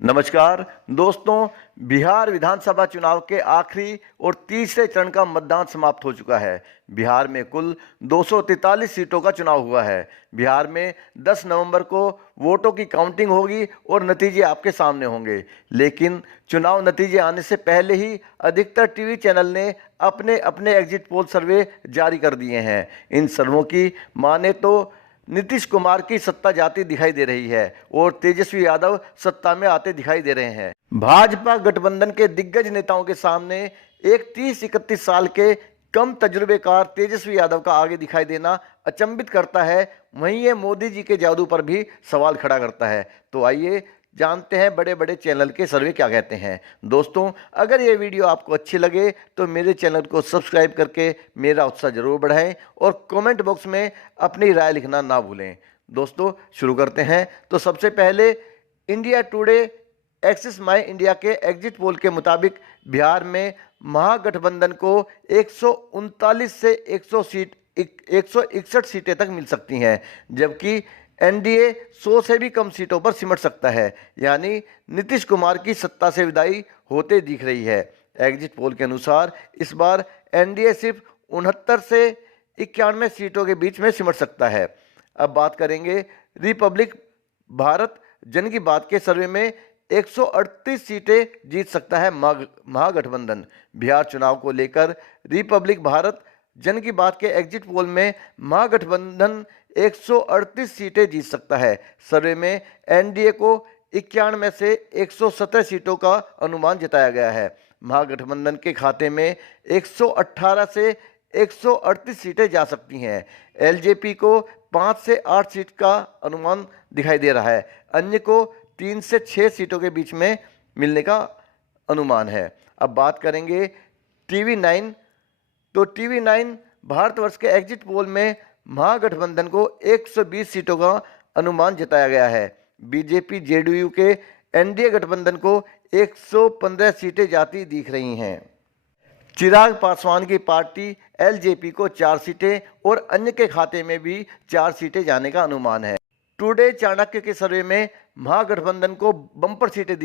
नमस्कार दोस्तों। बिहार विधानसभा चुनाव के आखिरी और तीसरे चरण का मतदान समाप्त हो चुका है। बिहार में कुल 243 सीटों का चुनाव हुआ है। बिहार में 10 नवंबर को वोटों की काउंटिंग होगी और नतीजे आपके सामने होंगे। लेकिन चुनाव नतीजे आने से पहले ही अधिकतर टीवी चैनल ने अपने अपने एग्जिट पोल सर्वे जारी कर दिए हैं। इन सर्वों की माने तो नीतीश कुमार की सत्ता जाती दिखाई दे रही है और तेजस्वी यादव सत्ता में आते दिखाई दे रहे हैं। भाजपा गठबंधन के दिग्गज नेताओं के सामने एक 30-31 साल के कम तजुर्बेकार तेजस्वी यादव का आगे दिखाई देना अचंभित करता है। वहीं ये मोदी जी के जादू पर भी सवाल खड़ा करता है। तो आइए जानते हैं बड़े बड़े चैनल के सर्वे क्या कहते हैं। दोस्तों, अगर ये वीडियो आपको अच्छी लगे तो मेरे चैनल को सब्सक्राइब करके मेरा उत्साह जरूर बढ़ाएं और कमेंट बॉक्स में अपनी राय लिखना ना भूलें। दोस्तों, शुरू करते हैं। तो सबसे पहले इंडिया टुडे एक्सिस माई इंडिया के एग्जिट पोल के मुताबिक बिहार में महागठबंधन को 139 से 161 सीटें तक मिल सकती हैं, जबकि एनडीए 100 से भी कम सीटों पर सिमट सकता है। यानी नीतीश कुमार की सत्ता से विदाई होते दिख रही है। एग्जिट पोल के अनुसार इस बार एनडीए सिर्फ 69 से 91 सीटों के बीच में सिमट सकता है। अब बात करेंगे रिपब्लिक भारत जन की बात के सर्वे में 138 सीटें जीत सकता है महागठबंधन। बिहार चुनाव को लेकर रिपब्लिक भारत जन की बात के एग्जिट पोल में महागठबंधन 138 सीटें जीत सकता है। सर्वे में एनडीए को 91 से 117 सीटों का अनुमान जताया गया है। महागठबंधन के खाते में 118 से 138 सीटें जा सकती हैं। एलजेपी को 5 से 8 सीट का अनुमान दिखाई दे रहा है। अन्य को 3 से 6 सीटों के बीच में मिलने का अनुमान है। अब बात करेंगे टीवी 9। तो टीवी 9 भारतवर्ष के एग्जिट पोल में महागठबंधन को 120 सीटों का अनुमान जताया गया है। बीजेपी जेडीयू के एनडीए गठबंधन को 115 सीटें जाती दिख रही हैं। चिराग पासवान की पार्टी एलजेपी को 4 सीटें और अन्य के खाते में भी 4 सीटें जाने का अनुमान है। टुडे चाणक्य के सर्वे में महागठबंधन को बम्पर सीटें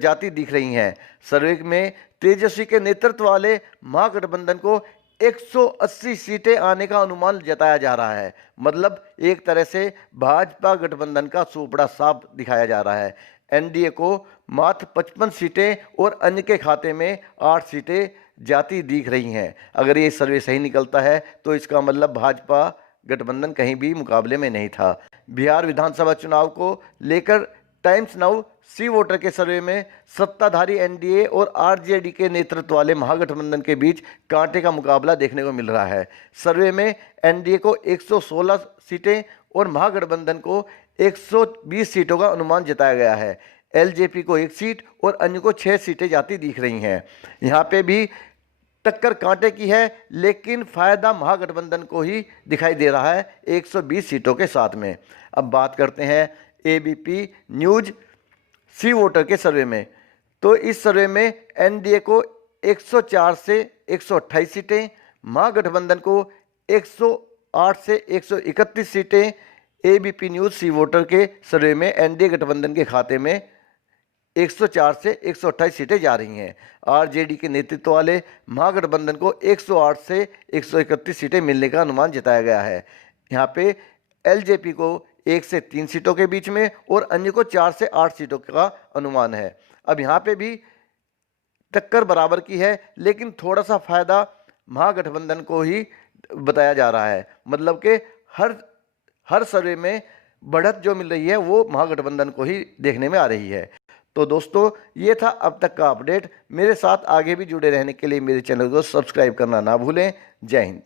जाती दिख रही हैं। सर्वे में तेजस्वी के नेतृत्व वाले महागठबंधन को 180 सीटें आने का अनुमान जताया जा रहा है। मतलब एक तरह से भाजपा गठबंधन का सूपड़ा साफ दिखाया जा रहा है। एनडीए को मात्र 55 सीटें और अन्य के खाते में 8 सीटें जाती दिख रही हैं। अगर ये सर्वे सही निकलता है तो इसका मतलब भाजपा गठबंधन कहीं भी मुकाबले में नहीं था। बिहार विधानसभा चुनाव को लेकर टाइम्स नाउ सी वोटर के सर्वे में सत्ताधारी एनडीए और आरजेडी के नेतृत्व वाले महागठबंधन के बीच कांटे का मुकाबला देखने को मिल रहा है। सर्वे में एनडीए को 116 सीटें और महागठबंधन को 120 सीटों का अनुमान जताया गया है। एलजेपी को 1 सीट और अन्य को 6 सीटें जाती दिख रही हैं। यहाँ पे भी टक्कर कांटे की है, लेकिन फायदा महागठबंधन को ही दिखाई दे रहा है 120 सीटों के साथ में। अब बात करते हैं एबीपी न्यूज सी वोटर के सर्वे में। तो इस सर्वे में एनडीए को 104 से 128 सीटें, महागठबंधन को 108 से 131 सीटें। एबीपी न्यूज सी वोटर के सर्वे में एनडीए गठबंधन के खाते में 104 से 128 सीटें जा रही हैं। आरजेडी के नेतृत्व वाले महागठबंधन को 108 से 131 सीटें मिलने का अनुमान जताया गया है। यहाँ पे एलजेपी को 1 से 3 सीटों के बीच में और अन्य को 4 से 8 सीटों का अनुमान है। अब यहाँ पे भी टक्कर बराबर की है, लेकिन थोड़ा सा फायदा महागठबंधन को ही बताया जा रहा है। मतलब कि हर सर्वे में बढ़त जो मिल रही है वो महागठबंधन को ही देखने में आ रही है। तो दोस्तों, ये था अब तक का अपडेट। मेरे साथ आगे भी जुड़े रहने के लिए मेरे चैनल को सब्सक्राइब करना ना भूलें। जय हिंद।